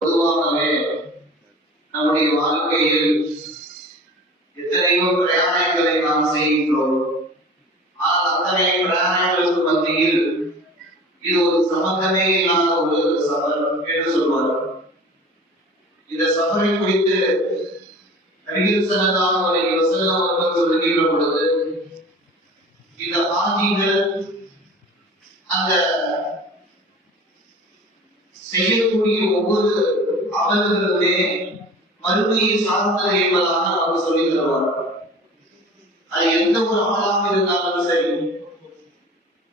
பொதுவாகவே நம்முடைய வாழ்க்கையில் எத்தனையோ பிரயாணங்களை நாம் செய்கின்றோம். ஆனால் அத்தனை பிரயாணங்களுக்கு மத்தியில் இது ஒரு சம்பந்தமே இல்லாத ஒரு சபர் என்று சொல்வார். இந்த சபரை குறித்து நபிகள் சனதான ஒரு யோசனை அவர்கள் சொல்லுகின்ற பொழுது இந்த ஆஜிகள் அந்த செய்யக்கூடிய ஒவ்வொரு அவர்களுடைய மறுமையை சார்ந்தது என்பதாக அவர் சொல்லி தருவார். அது எந்த ஒரு அமலாக இருந்தாலும் சரி.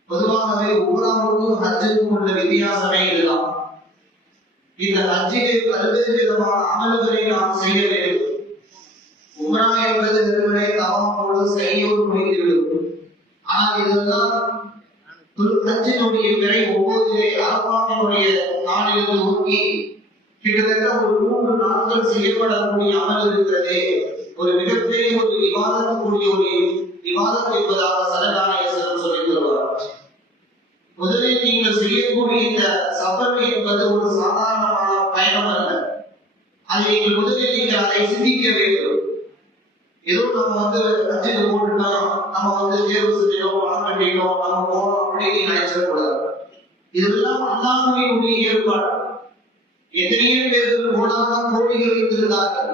பொதுவாகவே உம்ராவுக்கும் ஹஜ்ஜுக்கும் உள்ள வித்தியாசமே இதுதான். இந்த ஹஜ்ஜிலே பல்வேறு விதமான அமல்களை நாம் செய்ய வேண்டும். உம்ரா என்பது வெறுமனே தவமோடு செய்யோடு முடிந்துவிடும். ஆனால் இதெல்லாம் ஹஜ்ஜினுடைய பிறை ஒவ்வொரு அரபாவினுடைய நாளிலிருந்து நோக்கி கிட்டத்தட்ட ஒரு மூன்று நாட்கள் செயல்படக்கூடிய அமல் இருக்கிறதே ஒரு மிகப்பெரிய ஒரு விவாதத்துக்குரிய ஒரு விவாதம் என்பதாக சரதானேஸ்வரன் சொல்லித் முதலில் நீங்கள் செய்யக்கூடிய இந்த சபர் என்பது ஒரு சாதாரணமான பயணம் அல்ல. அதை நீங்கள் முதலில் நீங்கள் அதை சிந்திக்க வேண்டும். ஏதோ நம்ம வந்து அச்சுக்கு போட்டுட்டோம் நம்ம வந்து தேர்வு செஞ்சிட்டோம் பணம் கட்டிட்டோம் நம்ம போனோம் அப்படின்னு நினைச்சிடக்கூடாது இதெல்லாம் அல்லாஹுவினுடைய ஏற்பாடு. எத்தனையோ பேர்கள் கோடான கோழிகள் வைத்திருந்தார்கள்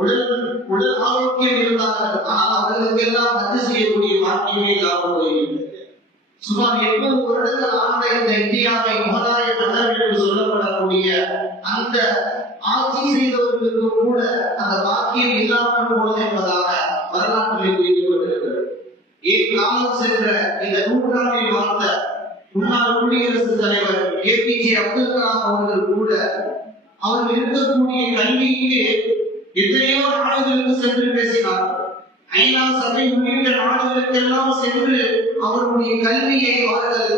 உடல் உடல் ஆரோக்கியம் இருந்தார்கள். ஆனால் அவர்களுக்கெல்லாம் ரத்து செய்யக்கூடிய வாக்கியமே இல்லாமல் போயிருந்தது. சுமார் எண்பது வருடங்கள் ஆண்ட இந்த இந்தியாவை முகலாய மன்னர் என்று சொல்லப்படக்கூடிய அந்த ஆட்சி செய்தவர்களுக்கு கூட அந்த வாக்கியம் இல்லாமல் போனது என்பதாக வரலாற்றில் குறிப்பிடப்பட்டிருக்கிறது. ஏன் காலம் சென்ற இந்த நூற்றாண்டில் வாழ்ந்த முன்னாள் குடியரசுத் தலைவர் ஏ பி அப்துல் கலாம் அவர்கள் கூட அவர் இருக்கக்கூடிய கல்விக்கு எத்தனையோ நாடுகளுக்கு சென்று பேசினார். ஐநா சபை உள்ளிட்ட நாடுகளுக்கெல்லாம் சென்று அவருடைய கல்வியை அவர்கள்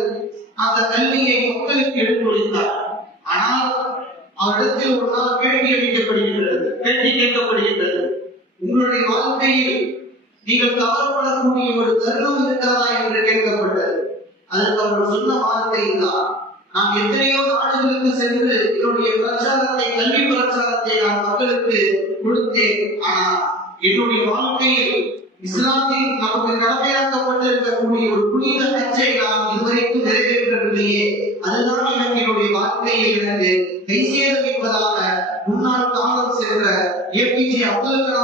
அந்த கல்வியை மக்களுக்கு எடுத்துரைத்தார் ஆனால் அவரிடத்தில் ஒரு நாள் கேள்வி அளிக்கப்படுகின்றது கேள்வி கேட்கப்படுகின்றது. உங்களுடைய வாழ்க்கையில் நீங்கள் கவலைப்படக்கூடிய ஒரு தருணம் இருக்கிறதா அதற்கு அவர் சொன்ன வார்த்தை தான் நாம் எத்தனையோ நாடுகளுக்கு சென்று என்னுடைய பிரச்சாரத்தை கல்வி பிரச்சாரத்தை நான் மக்களுக்கு கொடுத்தேன். ஆனால் என்னுடைய வாழ்க்கையில் இஸ்லாத்தில் நமக்கு கடமையாக்கப்பட்டிருக்கக்கூடிய ஒரு புனித கச்சை நான் இதுவரைக்கும் நிறைவேற்றவில்லையே. அதுதான் எனக்கு என்னுடைய வாழ்க்கையில் எனக்கு தைசெய்த வைப்பதாக முன்னாள் காலம் சென்ற ஏபிஜே அப்துல் கலாம்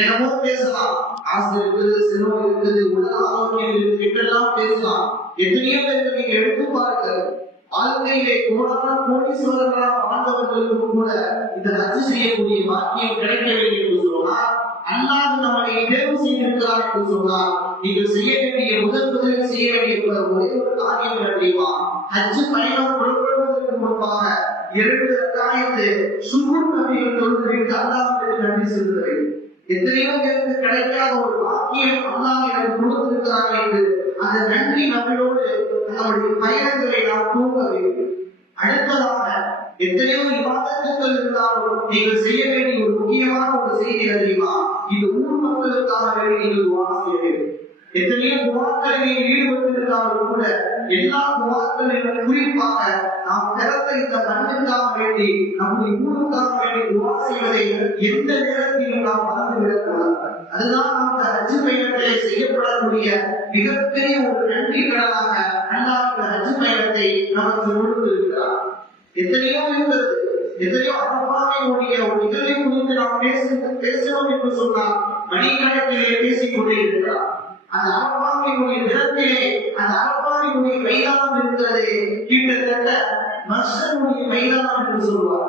என்னமோ பேசலாம். ஆசை இருக்குது சிரமம் இருக்குது உடல் ஆரோக்கியம் இருக்குது என்றெல்லாம் பேசலாம். எத்தனையோ பேருக்கு நீங்க எடுத்து பாருங்க வாழ்க்கையிலே கோடான கோடீஸ்வரர்களாக வாழ்ந்தவர்களுக்கும் கூட இந்த ரத்து செய்யக்கூடிய வாக்கியம் கிடைக்கவில்லை என்று சொன்னால் அல்லாது நம்மளை தேர்வு செய்திருக்கிறார் என்று சொன்னால் நீங்கள் செய்ய வேண்டிய முதல் முதலில் செய்ய வேண்டிய ஒரே ஒரு காரியம் தெரியுமா ஹஜ்ஜு பயணம் புறப்படுவதற்கு முன்பாக இரண்டு காயத்து சுகுர் நபிகள் தொழுதுவிட்டு அல்லாஹ் நன்றி செலுத்த வேண்டும் எத்தனையோ பேருக்கு கிடைக்காத ஒரு வாக்கியம் அல்லாஹ் எனக்கு கொடுத்திருக்கிறார் என்று அந்த நன்றி நம்மளோடு நம்முடைய பயணங்களை நாம் தூங்க வேண்டும். அடுத்ததாக எத்தனையோ விவாதத்துக்கள் இருந்தாலும் நீங்கள் செய்ய வேண்டிய ஒரு முக்கியமான ஒரு செய்தி என்ன தெரியுமா? இது ஊர் மக்களுக்காக வேண்டி நீங்கள் துவா செய்ய வேண்டும். எத்தனையோ துவாக்களில் ஈடுபட்டிருந்தாலும் கூட எல்லா துவாக்களிலும் குறிப்பாக நாம் பிறந்த இந்த மண்ணுக்காக வேண்டி நம்முடைய ஊருக்காக வேண்டி துவா செய்வதை எந்த நேரத்திலும் நாம் மறந்துவிடக் கூடாது. அதுதான் நமக்கு ஹஜ்ஜு பயணத்திலே செய்யப்படக்கூடிய மிகப்பெரிய ஒரு நன்றி கடனாக அல்லாஹ் இந்த ஹஜ்ஜு பயணத்தை நமக்கு கொடுத்திருக்கிறார் எத்தனையோ இருந்தது எத்தனையோ அரபாவினுடைய ஒரு நிகழ்வை குறித்து நாம் பேச பேசுவோம் என்று சொன்னால் மணிக்கணக்கிலே பேசிக் கொண்டே இருக்கிறார். அந்த அரபாவினுடைய நிலத்திலே அந்த அரபாவினுடைய மைதானம் இருக்கிறது கிட்டத்தட்ட மர்ஷனுடைய மைதானம் என்று சொல்வார்.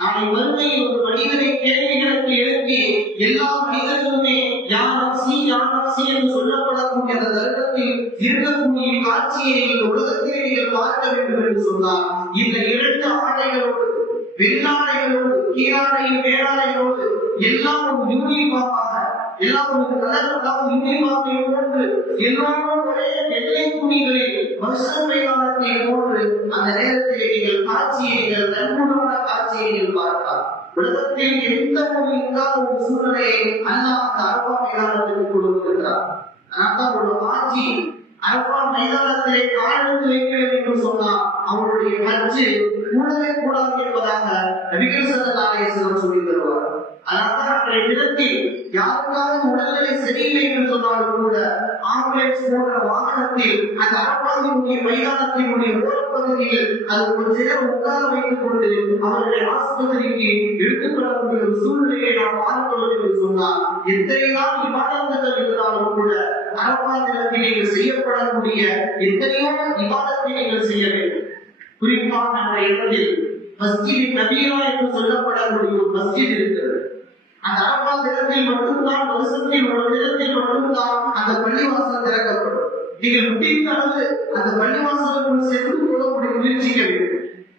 நாளை மறுமையில் ஒரு மனிதனை கேள்விகளுக்கு எழுப்பி எல்லா மனிதர்களுமே யாரும் சி சி என்று சொல்லப்படக்கூடிய அந்த தருணத்தில் இருக்கக்கூடிய காட்சியை நீங்கள் உலகத்திலே நீங்கள் பார்க்க வேண்டும் என்று சொன்னார். இந்த இரண்டு ஆடைகளோடு வெள்ளாடைகளோடு கீழாடையும் மேலாடைகளோடு எல்லாம் ஒரு யூனிஃபார்மாக எல்லாம் ஒரு கலர் யூனிஃபார்மை போன்று எல்லாரும் ஒரே வெள்ளை துணிகளில் வருஷம் காலத்தை போன்று அந்த நேரத்தில் நீங்கள் காட்சியை நீங்கள் நன்முகமான காட்சியை நீங்கள் பார்க்கலாம் உலகத்தில் எந்த ஒரு இல்லாத ஒரு சூழ்நிலையை அல்லாஹ் அந்த அரபா மைதானத்திற்கு கொடுத்திருக்கிறார் அதனால்தான் ஒரு ஆட்சி அரபா மைதானத்திலே காலெடுத்து வைக்கிறேன் என்று சொன்னால் அவருடைய ஹஜ்ஜு கூடவே கூடாது என்பதாக நபிகள் ஸல்லல்லாஹு அலைஹி வஸல்லம் சொல்லி தருவார் அதனால்தான் அன்றைய தினத்தில் யாருக்காவது உடல்நிலை சரியில்லை என்று சொன்னாலும் கூட ஆம்புலன்ஸ் போன்ற வாகனத்தில் அந்த அரபாவினுடைய மைதானத்தினுடைய ஓரப்பகுதியில் அது ஒரு நேரம் உட்கார வைத்துக் கொண்டு அவர்களை ஆஸ்பத்திரிக்கு எடுத்துக் கொள்ளக்கூடிய ஒரு சூழ்நிலையை நாம் பார்க்கிறோம் என்று சொன்னால் எத்தனை நாள் விவாதங்கள் இருந்தாலும் கூட அரபா தினத்தில் நீங்கள் செய்யப்படக்கூடிய எத்தனையோ விவாதத்தை நீங்கள் செய்ய வேண்டும். குறிப்பாக அந்த இடத்தில் மஸ்ஜித் நபீரா என்று சொல்லப்படக்கூடிய ஒரு மஸ்ஜித் இருக்கிறது. அந்த அரபா தினத்தில் மட்டும்தான் வருஷத்தில் ஒரு தினத்தில் மட்டும்தான் அந்த பள்ளிவாசல் திறக்கப்படும். நீங்கள் முடிந்த அளவு அந்த பள்ளிவாசலுக்குள் சென்று கொள்ளக்கூடிய முயற்சிகள்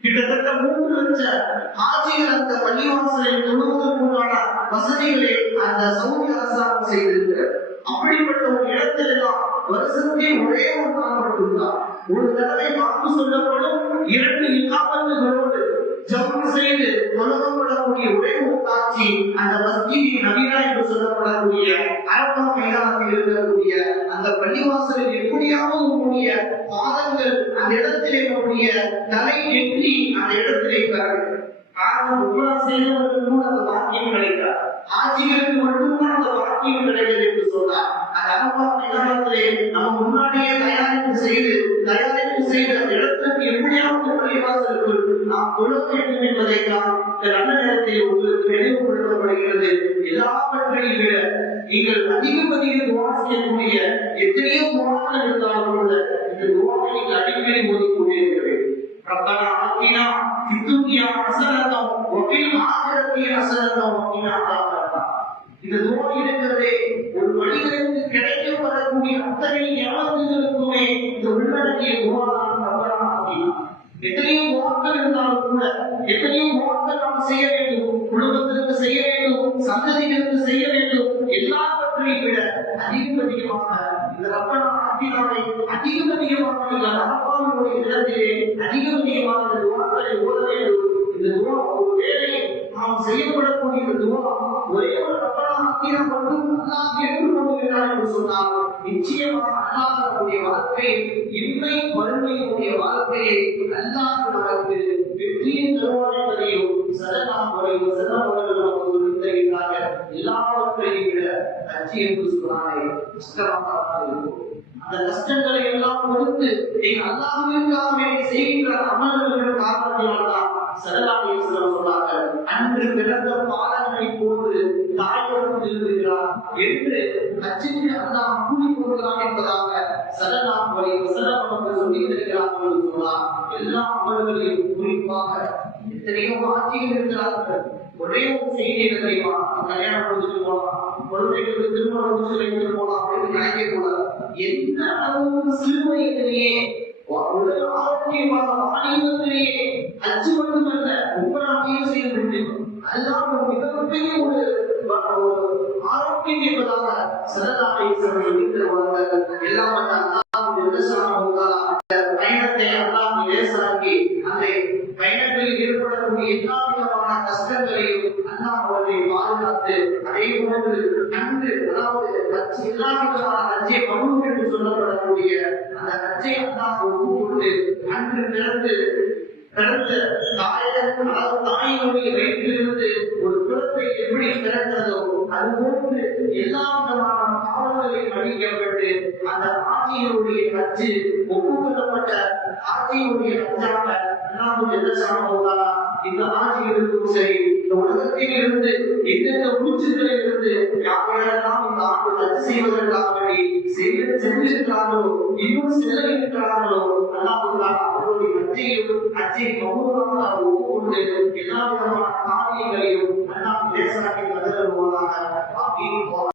கிட்டத்தட்ட மூன்று லட்சம் ஆட்சிகள் அந்த பள்ளிவாசலை தொழுவதற்குண்டான வசதிகளை அந்த சவுதி அரசாங்கம் செய்திருக்கிறது. அப்படிப்பட்ட ஒரு இடத்திலெல்லாம் வருஷத்தில் ஒரே ஒரு நாள் மட்டும்தான். ஒரு தடவை வாக்கு சொல்லப்படும் இரண்டு இல்லாமல் ஜம்மு செய்து தொழுகப்படக்கூடிய ஒரே ஒரு காட்சி அந்த மஸ்ஜிதி நவீனா என்று சொல்லப்படக்கூடிய அரபா மைதானத்தில் இருக்கக்கூடிய அந்த பள்ளிவாசலில் எப்படியாவது உங்களுடைய பாதங்கள் அந்த இடத்திலே உங்களுடைய தலை எட்டி அந்த இடத்திலே பெற வேண்டும் காரணம் உம்ரா செய்தவர்களுக்கு அந்த வாக்கியம் கிடைத்தார் ஆட்சிகளுக்கு மட்டும்தான் அந்த வாக்கியம் கிடைக்கிறது என்று சொன்னார் அந்த அரபா நம்ம முன்னாடியே தயாரிப்பு செய்து தயாரிப்பு செய்த அந்த இடத்திற்கு எப்படியாவது பள்ளிவாசலுக்குள் நாம் கொள்ள வேண்டும் என்பதை தான் இந்த நல்ல நேரத்தில் உங்களுக்கு நினைவுபடுத்தப்படுகிறது எல்லாவற்றையும் விட நீங்கள் அதிகம் அதிகம் துவா எத்தனையோ துவாக்கள் இருந்தாலும் அத்தனை ஞாபகங்களுக்குமே இந்த உள்ளடக்கிய துவா தான் எத்தனையோ துவாக்கள் இருந்தாலும் கூட எத்தனையோ துவாக்கள் நாம் செய்ய வேண்டும் குடும்பத்திற்கு செய்ய வேண்டும் சந்ததிகளுக்கு செய்ய வேண்டும் எல்லாவற்றையும் விட அதிகம் அதிகமாக இந்த ரப்பனா ஆத்தினாவை அதிகம் அதிகமாக இந்த ரப்பானுடைய இடத்திலே அதிகம் அதிகமாக இந்த துவாக்களை ஓத வேண்டும். இந்த துவா ஒரு வேலை நாம் செய்யப்பட ஒரே ஒரு ரப்பனா ஆத்தினா என்று சொன்னால் நிச்சயமாக வாழ்க்கை இன்மை வறுமையுடைய வாழ்க்கையை அல்லாஹ் நமக்கு வெற்றியை தருவார் என்பதையும் சதனாம் முறையில் நமக்கு சொல்லித் தருகிறார்கள் எல்லாவற்றையும் விட என்று சொன்னாலே கஷ்டமாக இருக்கும். அந்த கஷ்டங்களை எல்லாம் கொடுத்து நீங்க அல்லாஹ்விற்காகவே செய்கின்ற அமல்களின் காரணத்தினால்தான் சரதாதீஸ்வரர் அன்று பிறந்த பாலனை போன்று தாயோடு இருக்கிறார் என்று அச்சிற்கு அல்லாஹ் என்பதாக சரதாம் வரை வசனம் சொல்லி தருகிறார்கள் என்று சொன்னார். எல்லா அமல்களையும் குறிப்பாக எத்தனையோ ஆட்சியில் இருக்கிறார்கள். ஒரே ஒரு செய்தி தெரியுமா? கல்யாணம் முடிச்சுட்டு போலாம் குழந்தைகளுக்கு திருமணம் முடிச்சு வைத்துட்டு போலாம் அப்படின்னு நினைக்க கூடாது. எந்த அளவுக்கு சிறுமையிலேயே உடல் ஆரோக்கியமாக வாணிபத்திலேயே அச்சு மட்டுமல்ல உப்பராமையும் செய்ய முடியும் அதுதான் மிகப்பெரிய ஒரு ஆரோக்கியம் என்பதாக சரதாரை எல்லாம் வல்ல அந்த லேசாக்கி அந்த பயணத்தில் ஏற்படக்கூடிய எல்லா விதமான கஷ்டங்களையும் அண்ணா அவர்களை பாதுகாத்து அதே போன்று அன்று அதாவது எல்லா விதமான கட்சியை பருவம் என்று சொல்லப்படக்கூடிய அந்த கட்சியை தான் ஒப்புக்கொண்டு அன்று பிறந்து பிறந்த தாயகத்தின் அதாவது தாயினுடைய வயிற்றிலிருந்து ஒரு எப்படி திறந்ததோ அதுபோன்று எல்லா விதமான பாவங்களை மன்னிக்கப்பட்டு அந்த ஆட்சியினுடைய கட்சி ஒப்புக்கொள்ளப்பட்ட ஆட்சியினுடைய கட்சாக அல்லாஹ் சாணம் இந்த ஆட்சிகளுக்கும் சரி இந்த உலகத்தில் இருந்து எந்தெந்த மூச்சுகளில் இருந்து யாரெல்லாம் இந்த ஆண்டு ரத்து செய்வதற்காக வேண்டி செய்ய சென்றிருக்கிறார்களோ இன்னும் செலவிருக்கிறார்களோ அல்லாஹ் அவருடைய கட்சியிலும் கட்சியை மௌனமாக எல்லா விதமான காரியங்களையும் அல்லாஹ்